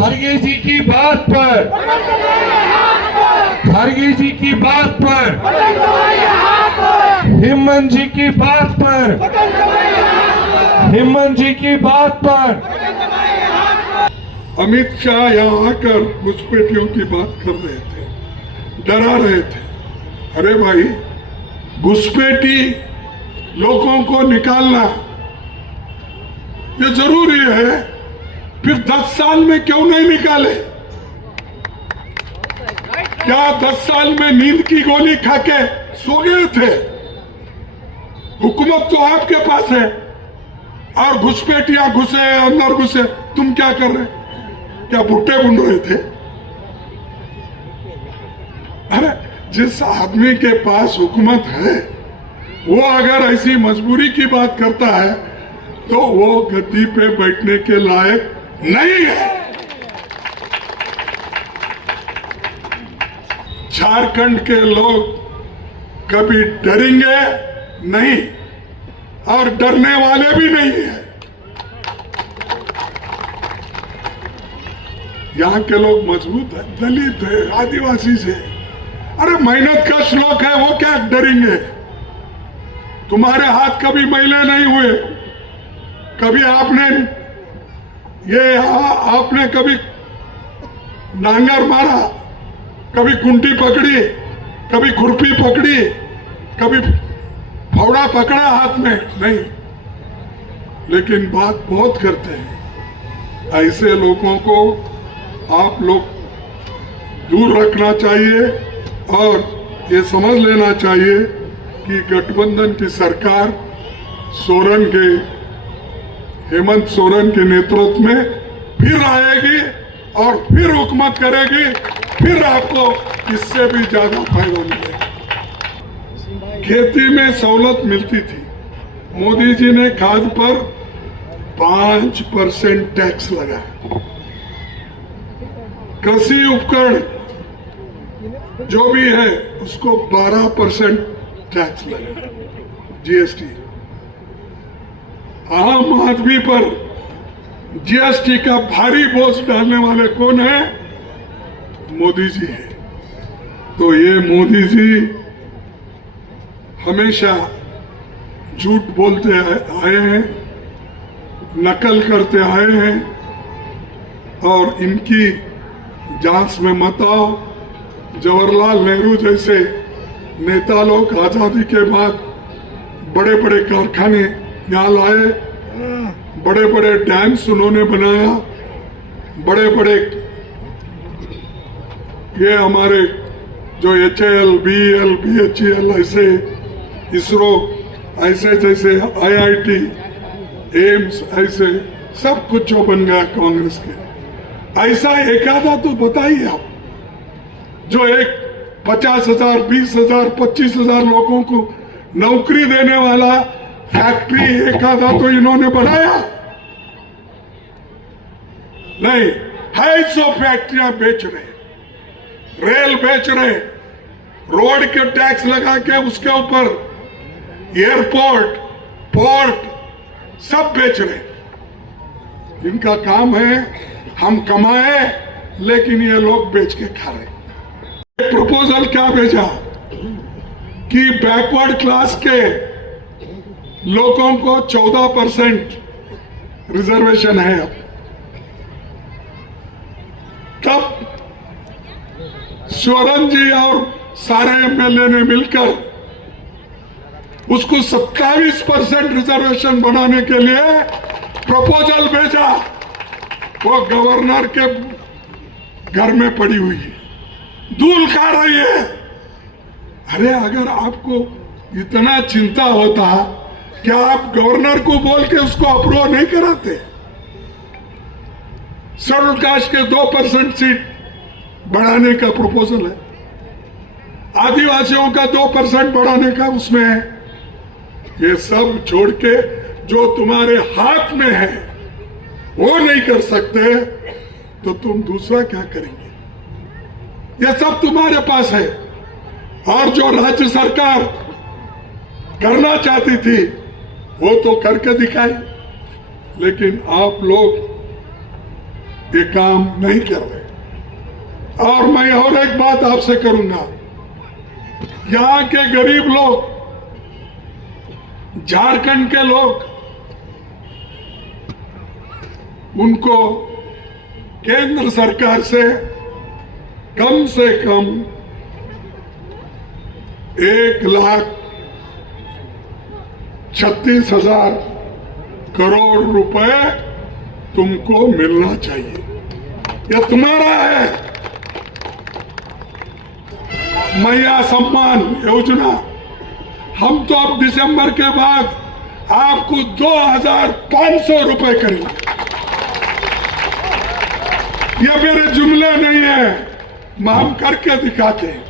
खड़गे जी की बात पर, खड़गे जी की बात पर, हेमंत जी की बात पर, हेमंत जी की बात पर अमित शाह यहाँ आकर घुसपैठियों की बात कर रहे थे, डरा रहे थे। अरे भाई, घुसपैठी लोगों को निकालना ये जरूरी है, फिर 10 साल में क्यों नहीं निकाले? क्या 10 साल में नींद की गोली खाके सो गए थे? हुकूमत तो आपके पास है और घुसपैठियां घुसे अंदर घुसे, तुम क्या कर रहे? क्या भुट्टे बुन रहे थे? अरे जिस आदमी के पास हुकूमत है वो अगर ऐसी मजबूरी की बात करता है तो वो गद्दी पे बैठने के लायक नहीं है। झारखंड के लोग कभी डरेंगे नहीं और डरने वाले भी नहीं है। यहाँ के लोग मजबूत है, दलित है, आदिवासी से। अरे मेहनत का श्लोक है, वो क्या डरेंगे? तुम्हारे हाथ कभी मैले नहीं हुए, कभी आपने कभी नांगर मारा, कभी कुंटी पकड़ी, कभी खुरपी पकड़ी, कभी फावड़ा पकड़ा हाथ में नहीं, लेकिन बात बहुत करते हैं। ऐसे लोगों को आप लोग दूर रखना चाहिए और ये समझ लेना चाहिए कि गठबंधन की सरकार हेमंत सोरेन के नेतृत्व में फिर आएगी और फिर हुकूमत करेगी, फिर आपको इससे भी ज्यादा फायदा मिलेगा। खेती में सहूलत मिलती थी, मोदी जी ने खाद पर 5% टैक्स लगाया। कृषि उपकरण जो भी है उसको 12% टैक्स लगा, जीएसटी। आम आदमी पर जीएसटी का भारी बोझ डालने वाले कौन है? मोदी जी है। तो ये मोदी जी हमेशा झूठ बोलते आए हैं, नकल करते आए हैं और इनकी जांच में मत आओ। जवाहरलाल नेहरू जैसे नेता लोग आजादी के बाद बड़े बड़े कारखाने यहाँ लाए, बड़े बड़े डैम्स उन्होंने बनाया, बड़े बड़े ये हमारे जो HAL, BEL, BHEL ऐसे, इसरो ऐसे, जैसे IIT, एम्स ऐसे सब कुछ जो बन गया कांग्रेस के। ऐसा एक आधा तो बताइए आप, जो एक 50,000, 20,000, 25,000 लोगों को नौकरी देने वाला फैक्ट्री एक आधा तो इन्होंने बनाया नहीं है। 100 फैक्ट्रियां बेच रहे, रेल बेच रहे, रोड के टैक्स लगा के उसके ऊपर एयरपोर्ट, पोर्ट सब बेच रहे। इनका काम है हम कमाए लेकिन ये लोग बेच के खा रहे। प्रपोजल क्या भेजा कि बैकवर्ड क्लास के लोगों को 14% रिजर्वेशन है। अब तब सोरेन जी और सारे एमएलए ने मिलकर उसको 27% रिजर्वेशन बनाने के लिए प्रपोजल भेजा। वो गवर्नर के घर में पड़ी हुई है, धूल खा रही है। अरे अगर आपको इतना चिंता होता क्या आप गवर्नर को बोल के उसको अप्रूव नहीं कराते? शेड्यूल कास्ट के 2% सीट बढ़ाने का प्रपोजल है, आदिवासियों का 2% बढ़ाने का उसमें है। ये सब छोड़ के जो तुम्हारे हाथ में है वो नहीं कर सकते तो तुम दूसरा क्या करेंगे? ये सब तुम्हारे पास है। और जो राज्य सरकार करना चाहती थी वो तो करके दिखाई, लेकिन आप लोग ये काम नहीं कर रहे। और मैं और एक बात आपसे करूंगा, यहां के गरीब लोग, झारखंड के लोग, उनको केंद्र सरकार से कम 1,36,000 करोड़ रुपए तुमको मिलना चाहिए। ये तुम्हारा है। मैया सम्मान योजना हम तो अब दिसंबर के बाद आपको 2,500 रुपए करेंगे। ये मेरे जुमले नहीं है, हम करके दिखाते हैं।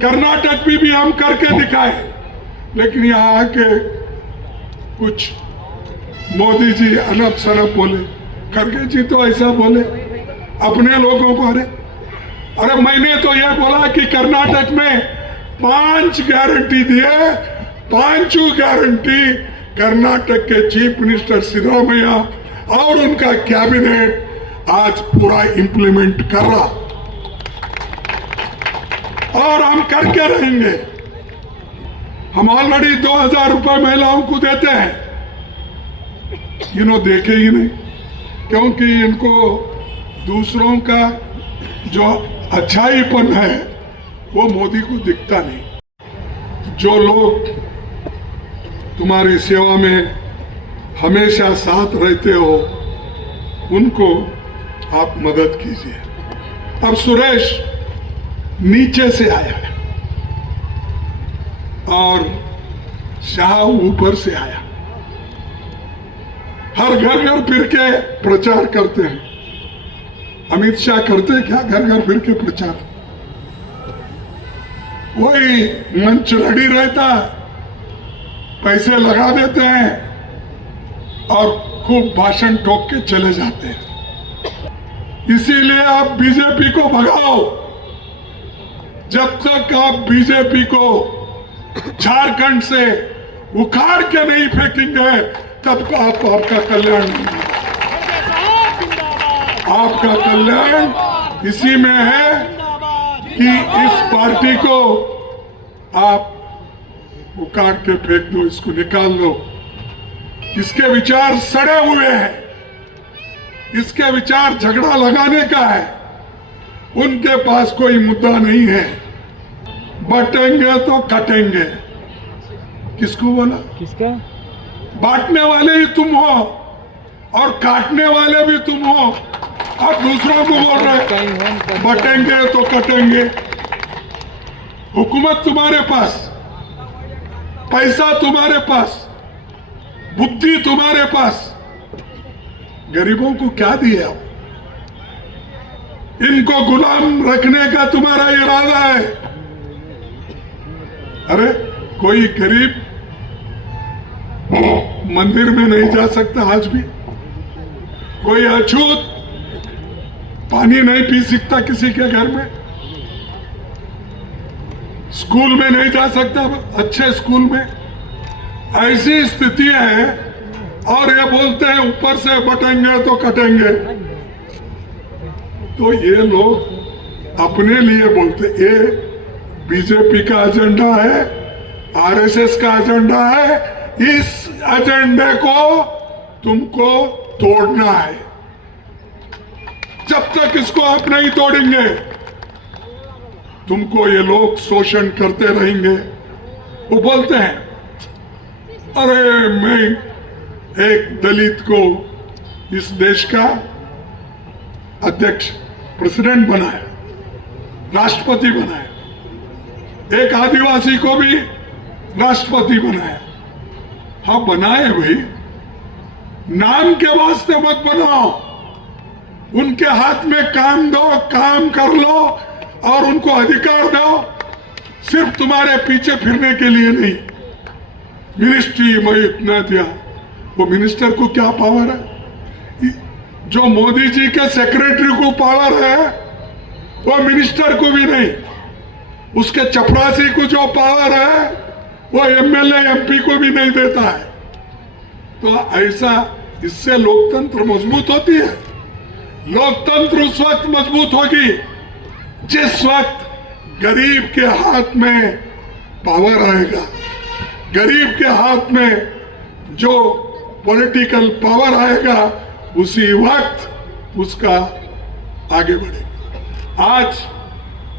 कर्नाटक भी हम करके दिखाए, लेकिन यहाँ आके कुछ मोदी जी अनप शनप बोले, खड़गे जी तो ऐसा बोले अपने लोगों को। अरे मैंने तो ये बोला कि कर्नाटक में 5 गारंटी दिए, 5 गारंटी कर्नाटक के चीफ मिनिस्टर सिद्धरामैया और उनका कैबिनेट आज पूरा इंप्लीमेंट कर रहा, और हम करके रहेंगे। हम ऑलरेडी 2,000 रुपए महिलाओं को देते हैं। इन्होंने देखे ही नहीं, क्योंकि इनको दूसरों का जो अच्छाईपन है वो मोदी को दिखता नहीं। जो लोग तुम्हारी सेवा में हमेशा साथ रहते हो, उनको आप मदद कीजिए। अब सुरेश नीचे से आया है और शाह ऊपर से आया। हर घर फिर के प्रचार करते हैं। अमित शाह करते हैं क्या घर फिर के प्रचार? वही मंच रेडी रहता, पैसे लगा देते हैं और खूब भाषण ठोक के चले जाते हैं। इसीलिए आप बीजेपी को भगाओ। जब तक आप बीजेपी को झारखंड से उखाड़ के नहीं फेंकेंगे, तब आपका कल्याण नहीं होगा। आपका कल्याण इसी में है कि इस पार्टी को आप उखाड़ के फेंक दो, इसको निकाल दो। इसके विचार सड़े हुए हैं, इसके विचार झगड़ा लगाने का है। उनके पास कोई मुद्दा नहीं है। बटेंगे तो कटेंगे। किसको बोला? किसका? बांटने वाले ही तुम हो और काटने वाले भी तुम हो। आप दूसरों को बोल रहे बटेंगे तो कटेंगे। हुकूमत तुम्हारे पास, पैसा तुम्हारे पास, बुद्धि तुम्हारे पास, गरीबों को क्या दिए आप? इनको गुलाम रखने का तुम्हारा इरादा है। अरे कोई गरीब मंदिर में नहीं जा सकता आज भी, कोई अछूत पानी नहीं पी सकता किसी के घर में, स्कूल में नहीं जा सकता अच्छे स्कूल में। ऐसी स्थितियां है और ये बोलते हैं ऊपर से बटेंगे तो कटेंगे। तो ये लोग अपने लिए बोलते, ये बीजेपी का एजेंडा है, आरएसएस का एजेंडा है। इस एजेंडे को तुमको तोड़ना है। जब तक इसको आप नहीं तोड़ेंगे, तुमको ये लोग शोषण करते रहेंगे। वो बोलते हैं, अरे मैं एक दलित को इस देश का अध्यक्ष, प्रेसिडेंट बनाया, राष्ट्रपति बनाया, एक आदिवासी को भी राष्ट्रपति बनाया। हाँ बनाए भाई, नाम के वास्ते मत बनाओ। उनके हाथ में काम दो, काम कर लो और उनको अधिकार दो, सिर्फ तुम्हारे पीछे फिरने के लिए नहीं। मिनिस्ट्री मैं इतना दिया, वो मिनिस्टर को क्या पावर है? जो मोदी जी के सेक्रेटरी को पावर है वो मिनिस्टर को भी नहीं। उसके चपरासी को जो पावर है वो एमएलए एमपी को भी नहीं देता है। तो ऐसा, इससे लोकतंत्र मजबूत होती है। लोकतंत्र उस वक्त मजबूत होगी जिस वक्त गरीब के हाथ में पावर आएगा, गरीब के हाथ में जो पॉलिटिकल पावर आएगा उसी वक्त उसका आगे बढ़ेगा। आज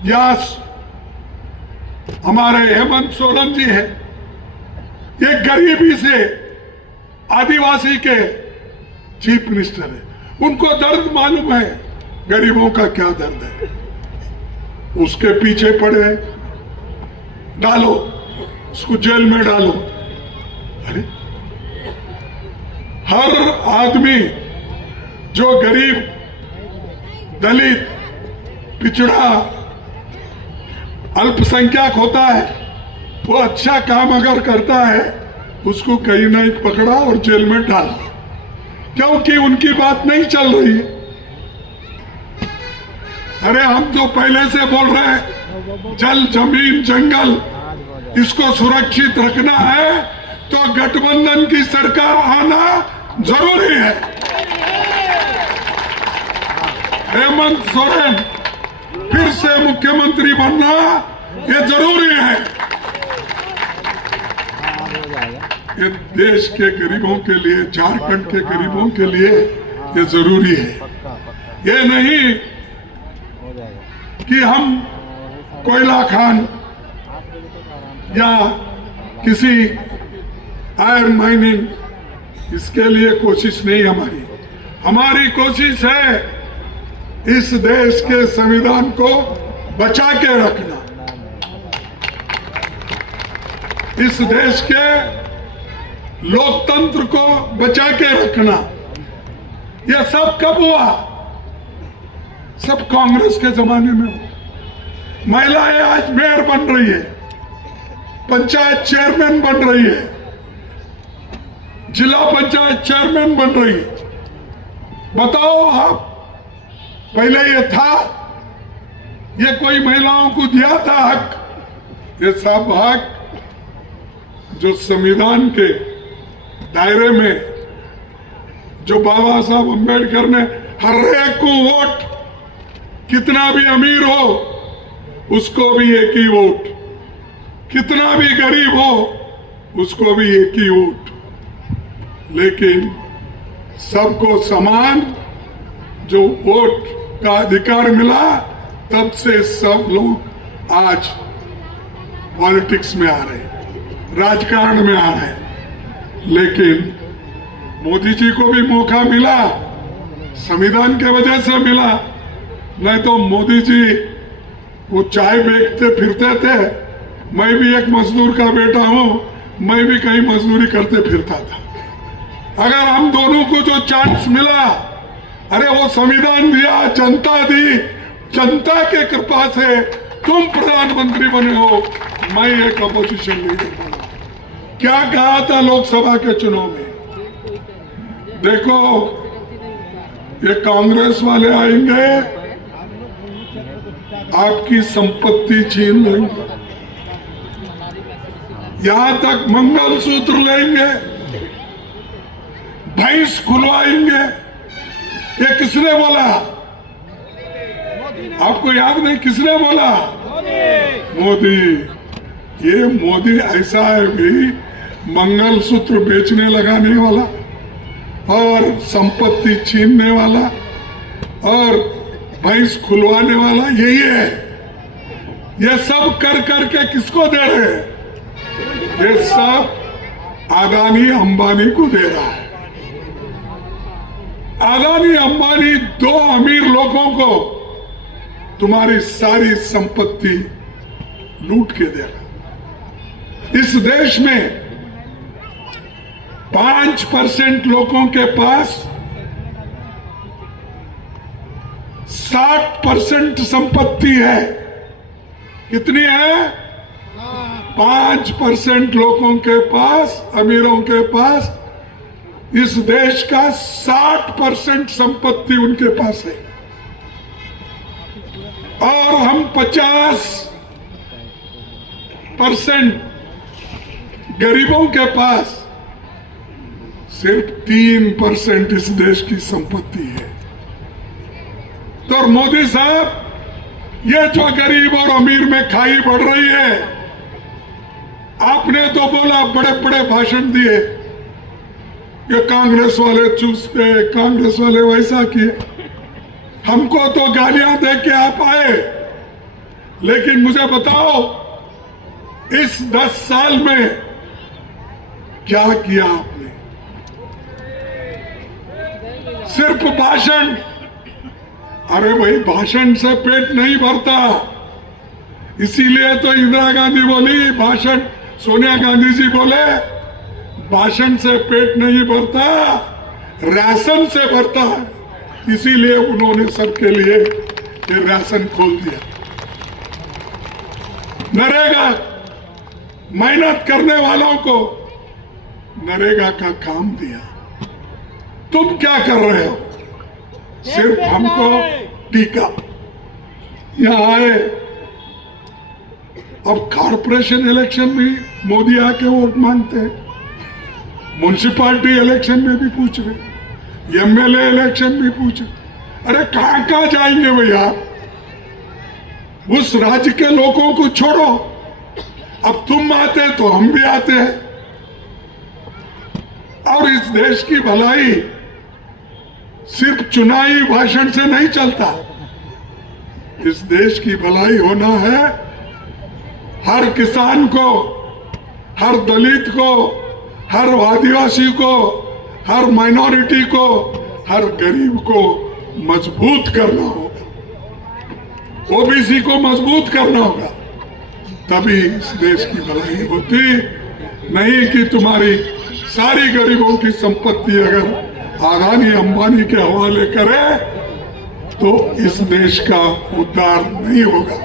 यहाँ हमारे हेमंत सोरेन जी हैं, ये गरीबी से आदिवासी के चीफ मिनिस्टर है, उनको दर्द मालूम है गरीबों का क्या दर्द है, उसके पीछे पड़े हैं, डालो उसको जेल में डालो। अरे हर आदमी जो गरीब, दलित, पिछड़ा, अल्पसंख्यक होता है, वो अच्छा काम अगर करता है उसको कहीं नहीं पकड़ा और जेल में डाला, क्योंकि उनकी बात नहीं चल रही है। अरे हम तो पहले से बोल रहे हैं जल, जमीन, जंगल इसको सुरक्षित रखना है तो गठबंधन की सरकार आना जरूरी है। हेमंत सोरेन फिर से मुख्यमंत्री बनना ये जरूरी है। ये देश के गरीबों के लिए, झारखंड के गरीबों के लिए ये जरूरी है। ये नहीं कि हम कोयला खान या किसी आयरन माइनिंग, इसके लिए कोशिश नहीं हमारी। हमारी कोशिश है इस देश के संविधान को बचा के रखना, इस देश के लोकतंत्र को बचा के रखना। यह सब कब हुआ? सब कांग्रेस के जमाने में हुआ। महिलाएं आज मेयर बन रही है, पंचायत चेयरमैन बन रही है, जिला पंचायत चेयरमैन बन रही है। बताओ आप, पहले ये था, ये कोई महिलाओं को दिया था हक? ये सब हक जो संविधान के दायरे में, जो बाबा साहब अम्बेडकर ने हर एक को वोट, कितना भी अमीर हो उसको भी एक ही वोट, कितना भी गरीब हो उसको भी एक ही वोट, लेकिन सबको समान जो वोट का अधिकार मिला, तब से सब लोग आज पॉलिटिक्स में आ रहे हैं, राजकारण में आ रहे हैं। लेकिन मोदी जी को भी मौका मिला, संविधान के वजह से मिला, नहीं तो मोदी जी वो चाय बेचते फिरते थे। मैं भी एक मजदूर का बेटा हूं, मैं भी कहीं मजदूरी करते फिरता था। अगर हम दोनों को जो चांस मिला, अरे वो संविधान दिया, जनता दी, जनता के कृपा से तुम प्रधानमंत्री बने हो, मैं एक अपोजिशन लीडर बना। क्या कहा था लोकसभा के चुनाव में? देखो ये कांग्रेस वाले आएंगे, आपकी संपत्ति छीन लेंगे, यहां तक मंगलसूत्र लेंगे, भैंस खुलवाएंगे। ये किसने बोला? आपको याद नहीं किसने बोला? मोदी। ये मोदी ऐसा है भी, मंगलसूत्र बेचने लगाने वाला और संपत्ति छीनने वाला और भैंस खुलवाने वाला, यही है। ये सब कर करके किसको दे रहे हैं? ये सब अदानी अंबानी को दे रहा है। अदानी अंबानी दो अमीर लोगों को तुम्हारी सारी संपत्ति लूट के दे रहा। इस देश में 5% लोगों के पास 60% संपत्ति है। कितनी है? 5% लोगों के पास, अमीरों के पास, इस देश का 60% संपत्ति उनके पास है, और हम 50% गरीबों के पास सिर्फ 3% इस देश की संपत्ति है। तो मोदी साहब, ये जो गरीब और अमीर में खाई बढ़ रही है, आपने तो बोला, बड़े बड़े भाषण दिए, ये कांग्रेस वाले चूसते, कांग्रेस वाले वैसा किए। हमको तो गालियां दे के आप आए, लेकिन मुझे बताओ इस 10 साल में क्या किया आपने? सिर्फ भाषण। अरे भाई, भाषण से पेट नहीं भरता, इसीलिए तो इंदिरा गांधी बोली भाषण, सोनिया गांधी जी बोले भाषण से पेट नहीं भरता, राशन से भरता है। इसीलिए उन्होंने सबके लिए ये राशन खोल दिया। नरेगा, मेहनत करने वालों को नरेगा का काम दिया। तुम क्या कर रहे हो? सिर्फ हमको टीका। यहां आए, अब कॉर्पोरेशन इलेक्शन में मोदी आके वोट मांगते हैं, म्युनिसिपैलिटी इलेक्शन में भी पूछ रहे, एमएलए इलेक्शन भी पूछ रहे। अरे कहां कहां जाएंगे भैया? उस राज्य के लोगों को छोड़ो, अब तुम आते तो हम भी आते हैं। और इस देश की भलाई सिर्फ चुनावी भाषण से नहीं चलता। इस देश की भलाई होना है हर किसान को, हर दलित को, हर आदिवासी को, हर माइनॉरिटी को, हर गरीब को मजबूत करना होगा, ओबीसी को मजबूत करना होगा, तभी इस देश की भलाई होती। नहीं कि तुम्हारी सारी गरीबों की संपत्ति अगर अदानी अंबानी के हवाले करे तो इस देश का उद्धार नहीं होगा।